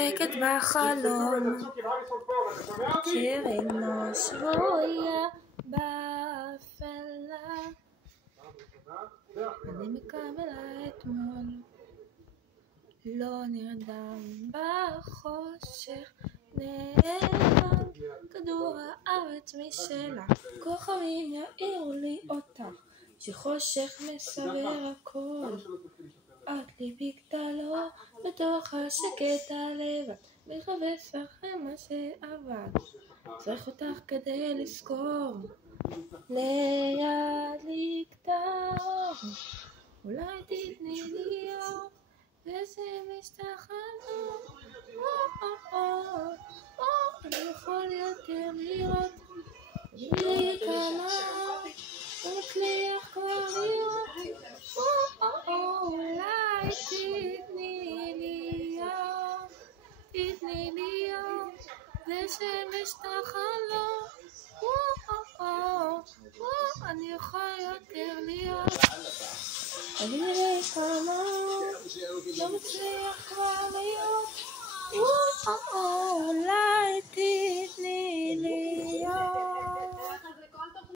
שקט בחלום, קרן שבויה באפלה. אני מקבלה אתמול, לא נרדם בחושך, נעלם כדור הארץ משלה. כוכבים יאירו לי אותך, שחושך מסבר הכל. את ליבי קטנה בתוך השקט הלבד, מחפש אחרי מה שעבד. צריך אותך כדי לזכור, ליד לי כתוב. אולי תתני לי אור, וזה משתחרר. אני יכול יותר לראות, תגידי כמה הוא מצליח כבר לראות. אולי תתני לי אור, תתני לי אור, ושמש תחלום. אני יכול יותר לראות, תגידי כמה לא מצליח כבר לראות. אולי תתני לי